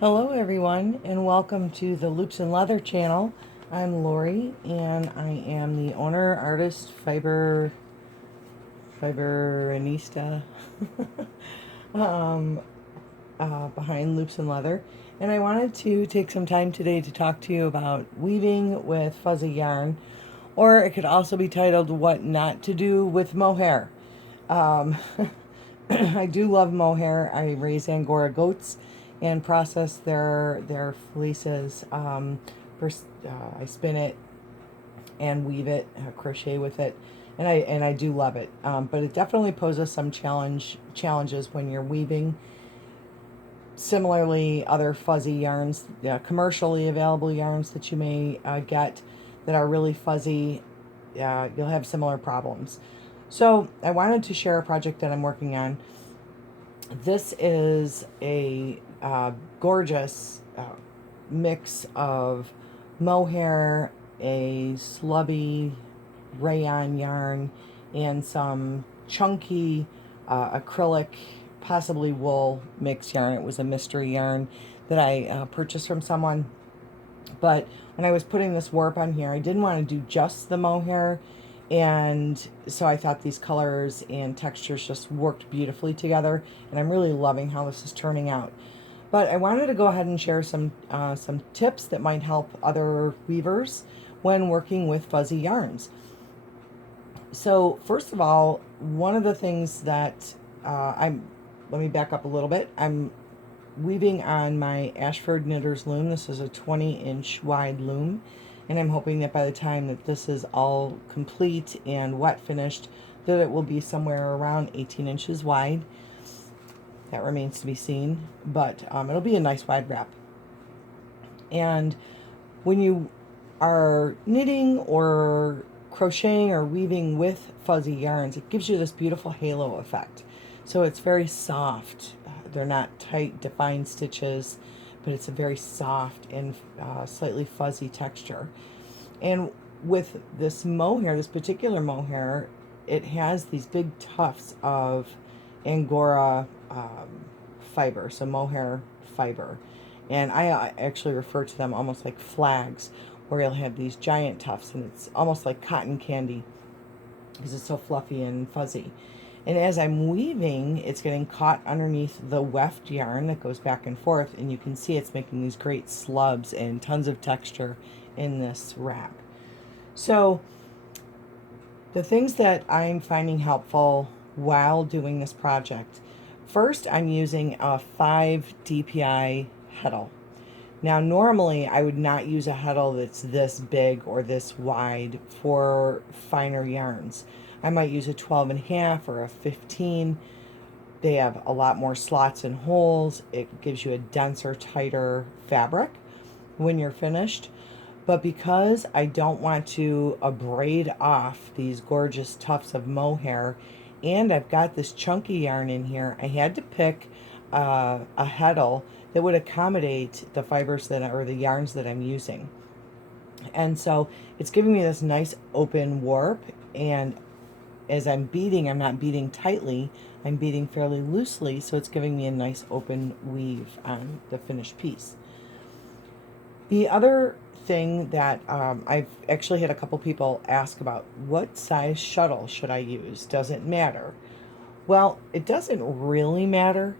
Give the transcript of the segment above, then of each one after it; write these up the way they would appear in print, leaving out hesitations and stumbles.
Hello everyone and welcome to the Loops and Leather channel. I'm Lori and I am the owner, artist, fiberinista um, behind Loops and Leather. And I wanted to take some time today to talk to you about weaving with fuzzy yarn, or it could also be titled What Not to Do with Mohair. Um, I do love mohair. I raise Angora goats and process their fleeces. First, I spin it and weave it, crochet with it, and I do love it. But it definitely poses some challenges when you're weaving. Similarly, other fuzzy yarns, commercially available yarns that you may get that are really fuzzy, you'll have similar problems. So I wanted to share a project that I'm working on. This is a gorgeous mix of mohair, a slubby rayon yarn, and some chunky acrylic, possibly wool mix yarn. It was a mystery yarn that I purchased from someone. But when I was putting this warp on here, I didn't want to do just the mohair, and so I thought these colors and textures just worked beautifully together, and I'm really loving how this is turning out. But I wanted to go ahead and share some tips that might help other weavers when working with fuzzy yarns. So first of all, one of the things that let me back up a little bit. I'm weaving on my Ashford Knitter's loom. This is a 20-inch wide loom, and I'm hoping that by the time that this is all complete and wet finished, that it will be somewhere around 18 inches wide. That remains to be seen, but it'll be a nice wide wrap. And when you are knitting or crocheting or weaving with fuzzy yarns, it gives you this beautiful halo effect. So it's very soft. They're not tight, defined stitches, but it's a very soft and slightly fuzzy texture. And with this mohair, this particular mohair, it has these big tufts of Angora fiber, so mohair fiber. And I actually refer to them almost like flags, where you'll have these giant tufts, and it's almost like cotton candy because it's so fluffy and fuzzy. And as I'm weaving, it's getting caught underneath the weft yarn that goes back and forth, and you can see it's making these great slubs and tons of texture in this wrap. So the things that I'm finding helpful while doing this project, first I'm using a 5 DPI heddle. Now normally I would not use a heddle that's this big or this wide for finer yarns. I might use a 12.5 or a 15. They have a lot more slots and holes. It gives you a denser, tighter fabric when you're finished. But because I don't want to braid off these gorgeous tufts of mohair, and I've got this chunky yarn in here, I had to pick a heddle that would accommodate the fibers or the yarns that I'm using. And so it's giving me this nice open warp, and as I'm beading, I'm not beading tightly, I'm beading fairly loosely, so it's giving me a nice open weave on the finished piece. The other thing that I've actually had a couple people ask about, what size shuttle should I use? Does it matter? Well, it doesn't really matter,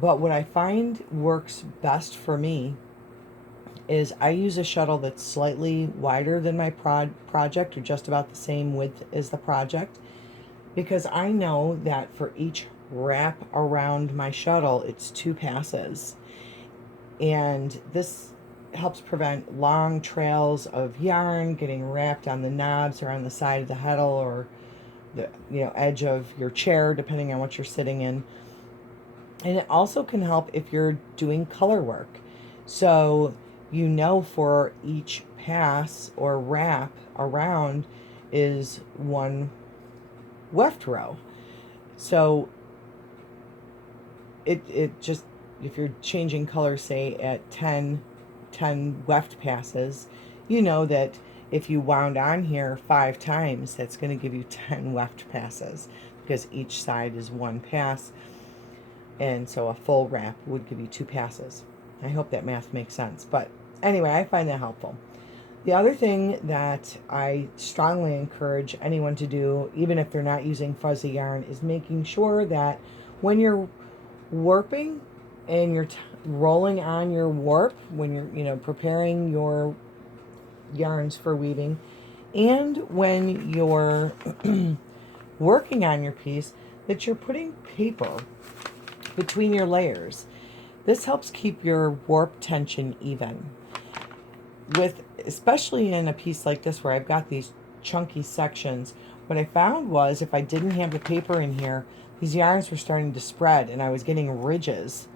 but what I find works best for me is I use a shuttle that's slightly wider than my project, or just about the same width as the project, because I know that for each wrap around my shuttle, it's 2 passes. And this helps prevent long trails of yarn getting wrapped on the knobs or on the side of the heddle or the edge of your chair, depending on what you're sitting in. And it also can help if you're doing color work. So for each pass or wrap around is one weft row. So it just, if you're changing color, say at 10 weft passes, you know that if you wound on here 5 times, that's going to give you 10 weft passes, because each side is 1 pass, and so a full wrap would give you 2 passes. I hope that math makes sense. But anyway, I find that helpful. The other thing that I strongly encourage anyone to do, even if they're not using fuzzy yarn, is making sure that when you're warping and you're rolling on your warp, when you're, preparing your yarns for weaving, and when you're working on your piece, that you're putting paper between your layers. This helps keep your warp tension even. Especially in a piece like this where I've got these chunky sections, what I found was if I didn't have the paper in here, these yarns were starting to spread and I was getting ridges,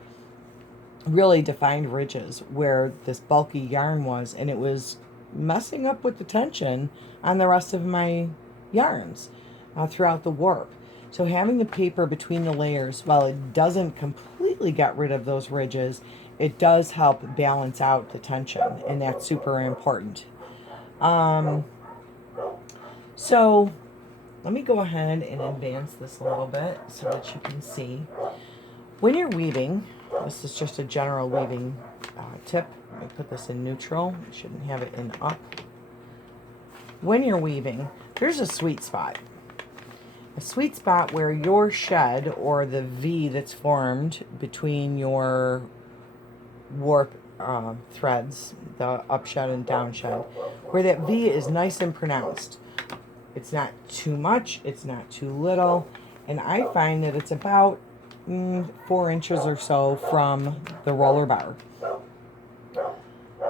really defined ridges where this bulky yarn was, and it was messing up with the tension on the rest of my yarns throughout the warp. So having the paper between the layers, while it doesn't completely get rid of those ridges, it does help balance out the tension, and that's super important. So let me go ahead and advance this a little bit so that you can see. When you're weaving, this is just a general weaving tip. Let me put this in neutral. I shouldn't have it in up. When you're weaving, there's a sweet spot. A sweet spot where your shed, or the V that's formed between your warp threads, the up shed and down shed, where that V is nice and pronounced. It's not too much, it's not too little, and I find that it's about 4 inches or so from the roller bar.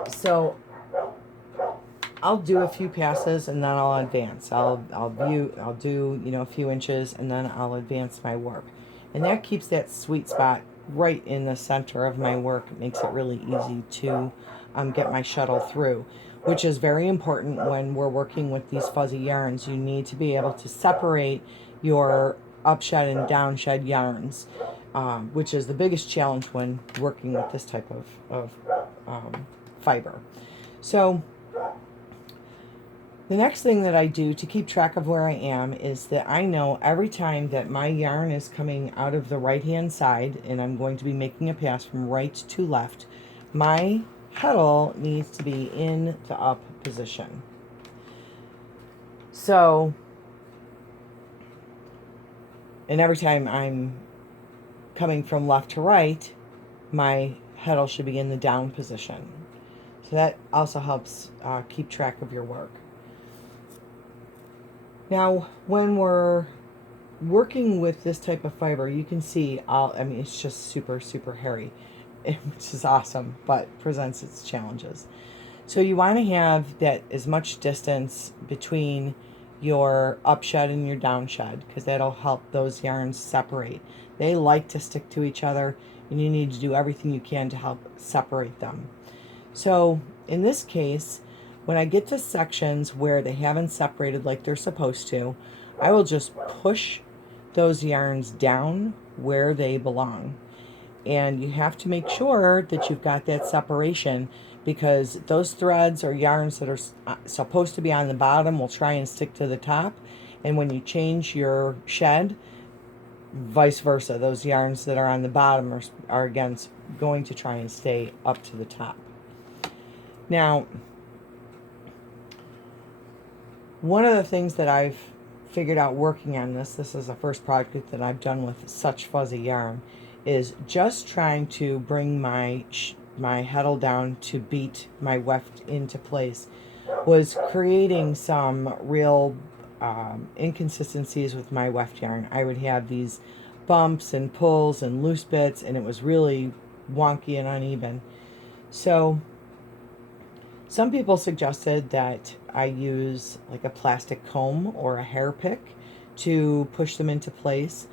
So I'll do a few passes and then I'll advance. I'll do a few inches and then I'll advance my warp, and that keeps that sweet spot right in the center of my work. It makes it really easy to get my shuttle through, which is very important when we're working with these fuzzy yarns. You need to be able to separate your up shed and down shed yarns, which is the biggest challenge when working with this type of fiber. So the next thing that I do to keep track of where I am is that I know every time that my yarn is coming out of the right hand side and I'm going to be making a pass from right to left, my heddle needs to be in the up position. So, and every time I'm coming from left to right, my heddle should be in the down position. So that also helps keep track of your work. Now, when we're working with this type of fiber, you can see, it's just super, super hairy, which is awesome, but presents its challenges. So you want to have that as much distance between your up shed and your down shed, because that'll help those yarns separate. They like to stick to each other, and you need to do everything you can to help separate them. So in this case, when I get to sections where they haven't separated like they're supposed to, I will just push those yarns down where they belong. And you have to make sure that you've got that separation, because those threads or yarns that are supposed to be on the bottom will try and stick to the top. And when you change your shed, vice versa, those yarns that are on the bottom are again going to try and stay up to the top. Now, one of the things that I've figured out working on this is the first project that I've done with such fuzzy yarn, is just trying to bring my heddle down to beat my weft into place, was creating some real inconsistencies with my weft yarn. I would have these bumps and pulls and loose bits, and it was really wonky and uneven. So some people suggested that I use like a plastic comb or a hair pick to push them into place.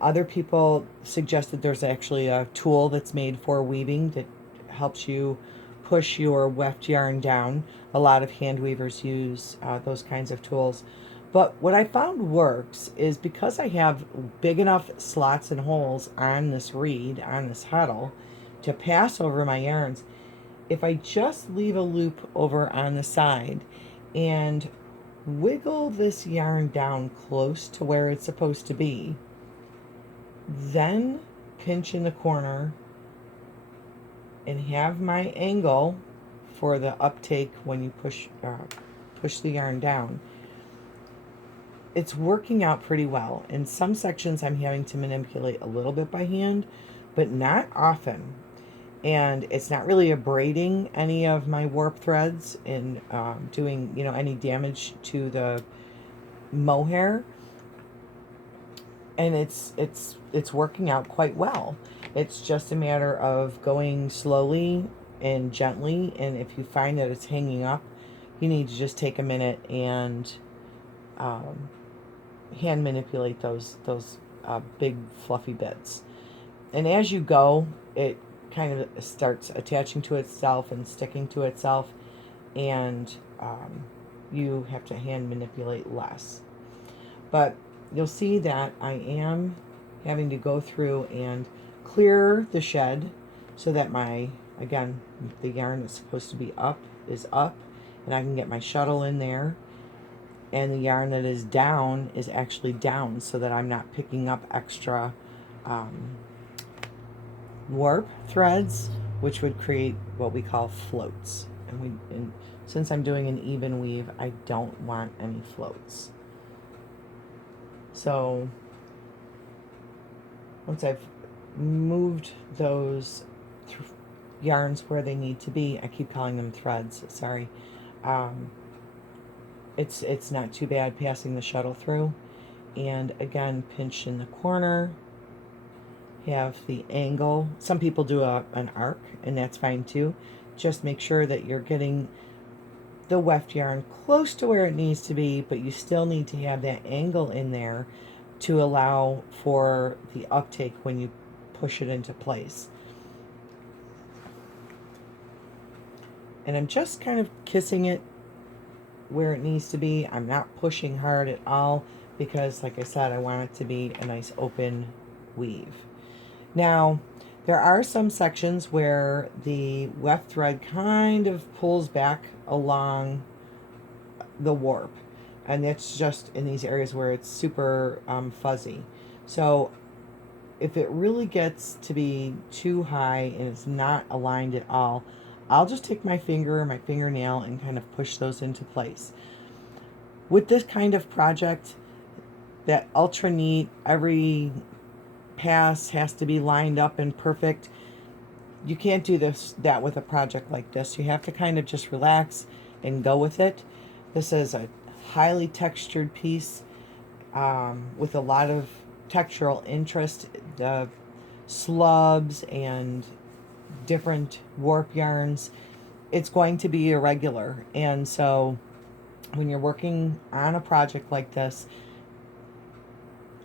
Other people suggested there's actually a tool that's made for weaving that helps you push your weft yarn down. A lot of hand weavers use those kinds of tools. But what I found works is, because I have big enough slots and holes on this reed, on this heddle, to pass over my yarns, if I just leave a loop over on the side and wiggle this yarn down close to where it's supposed to be, then pinch in the corner and have my angle for the uptake when you push the yarn down, it's working out pretty well. In some sections I'm having to manipulate a little bit by hand, but not often. And it's not really abrading any of my warp threads and doing, you know, any damage to the mohair. And it's working out quite well. It's just a matter of going slowly and gently, and if you find that it's hanging up, you need to just take a minute and hand manipulate those big fluffy bits. And as you go, it kind of starts attaching to itself and sticking to itself, and you have to hand manipulate less. But you'll see that I am having to go through and clear the shed so that again, the yarn that's supposed to be up is up, and I can get my shuttle in there, and the yarn that is down is actually down so that I'm not picking up extra warp threads, which would create what we call floats. And since I'm doing an even weave, I don't want any floats. So once I've moved those yarns where they need to be, I keep calling them threads, sorry. It's not too bad passing the shuttle through. And again, pinch in the corner, have the angle. Some people do an arc, and that's fine too. Just make sure that you're getting the weft yarn close to where it needs to be, but you still need to have that angle in there to allow for the uptake when you push it into place. And I'm just kind of kissing it where it needs to be. I'm not pushing hard at all because, like I said, I want it to be a nice open weave. Now, there are some sections where the weft thread kind of pulls back along the warp, and that's just in these areas where it's super fuzzy. So if it really gets to be too high and it's not aligned at all, I'll just take my finger or my fingernail and kind of push those into place. With this kind of project, that ultra neat, every pass has to be lined up and perfect. You can't do that with a project like this. You have to kind of just relax and go with it. This is a highly textured piece with a lot of textural interest. The slubs and different warp yarns, it's going to be irregular, and so when you're working on a project like this,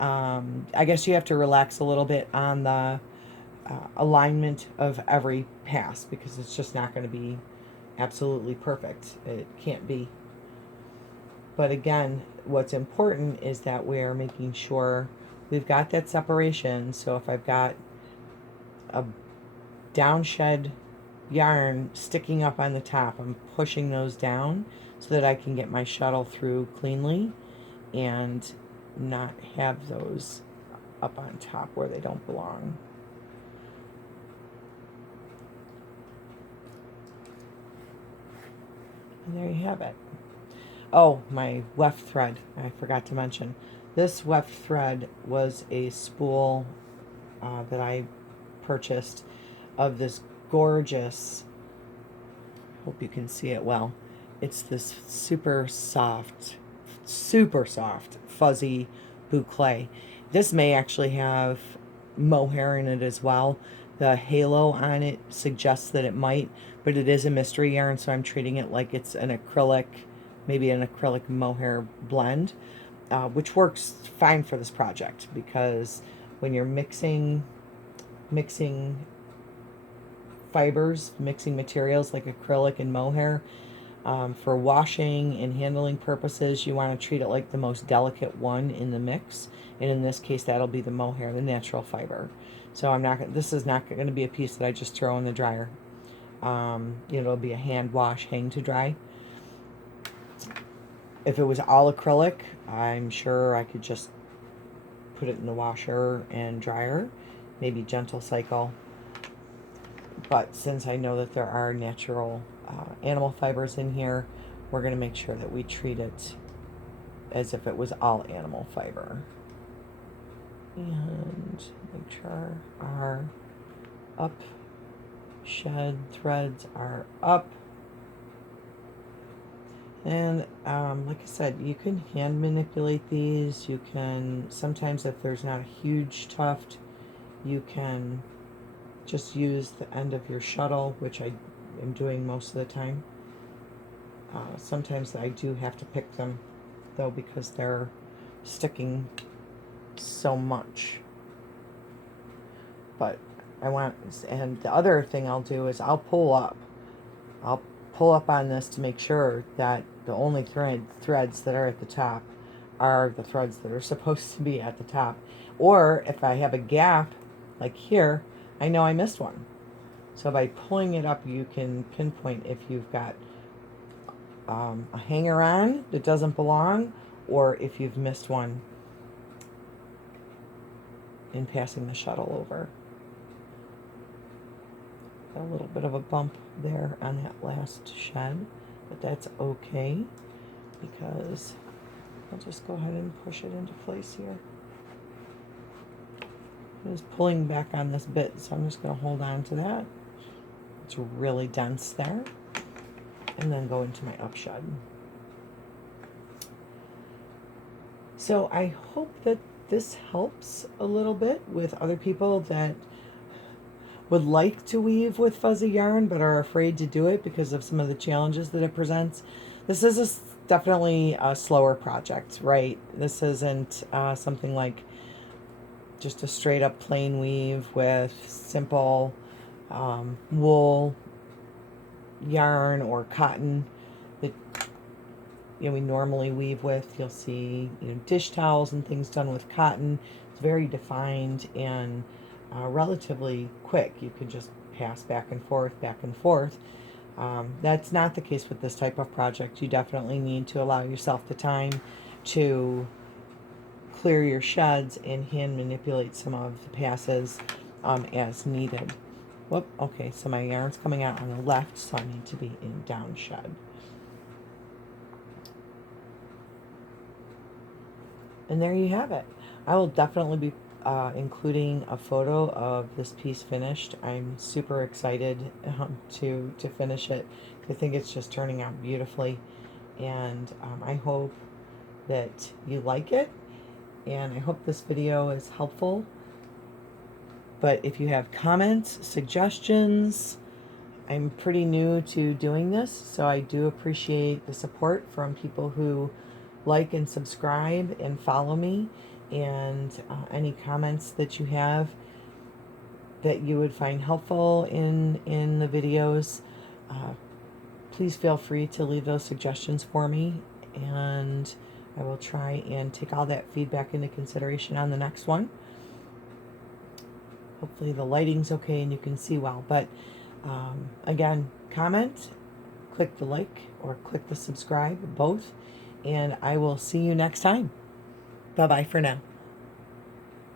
I guess you have to relax a little bit on the alignment of every pass, because it's just not going to be absolutely perfect. It can't be. But again, what's important is that we're making sure we've got that separation. So if I've got a downshed yarn sticking up on the top, I'm pushing those down so that I can get my shuttle through cleanly and not have those up on top where they don't belong. And there you have it. Oh, my weft thread, I forgot to mention. This weft thread was a spool that I purchased of this gorgeous, hope you can see it well, it's this super soft, fuzzy boucle. This may actually have mohair in it as well. The halo on it suggests that it might, but it is a mystery yarn, so I'm treating it like it's an acrylic, maybe an acrylic mohair blend, which works fine for this project, because when you're mixing fibers, mixing materials like acrylic and mohair, for washing and handling purposes, you want to treat it like the most delicate one in the mix, and in this case that'll be the mohair, the natural fiber. So this is not going to be a piece that I just throw in the dryer. It'll be a hand wash, hang to dry. If it was all acrylic, I'm sure I could just put it in the washer and dryer, maybe gentle cycle. But since I know that there are natural animal fibers in here, we're going to make sure that we treat it as if it was all animal fiber. And make sure our up shed threads are up. And like I said, you can hand manipulate these. You can, sometimes if there's not a huge tuft, you can just use the end of your shuttle, which I am doing most of the time. Sometimes I do have to pick them though, because they're sticking so much. But I want, and the other thing I'll do is I'll pull up on this to make sure that the only threads that are at the top are the threads that are supposed to be at the top. Or if I have a gap like here, I know I missed one. So by pulling it up, you can pinpoint if you've got a hanger on that doesn't belong, or if you've missed one in passing the shuttle over. Got a little bit of a bump there on that last shed, but that's okay, because I'll just go ahead and push it into place here. It's pulling back on this bit, so I'm just going to hold on to that. It's really dense there. And then go into my up shed. So I hope that this helps a little bit with other people that would like to weave with fuzzy yarn but are afraid to do it because of some of the challenges that it presents. This is definitely a slower project, right? This isn't something like just a straight up plain weave with simple wool yarn or cotton that we normally weave with. You'll see dish towels and things done with cotton. It's very defined and relatively quick. You can just pass back and forth, back and forth. That's not the case with this type of project. You definitely need to allow yourself the time to clear your sheds and hand manipulate some of the passes as needed. Whoop, okay, so my yarn's coming out on the left, so I need to be in down shed. And there you have it. I will definitely be including a photo of this piece finished. I'm super excited to finish it. I think it's just turning out beautifully, and I hope that you like it, and I hope this video is helpful. But if you have comments, suggestions, I'm pretty new to doing this, so I do appreciate the support from people who like and subscribe and follow me, and any comments that you have that you would find helpful in the videos, please feel free to leave those suggestions for me, and I will try and take all that feedback into consideration on the next one. Hopefully the lighting's okay and you can see well, but again, comment, click the like, or click the subscribe, both, and I will see you next time. Bye-bye for now.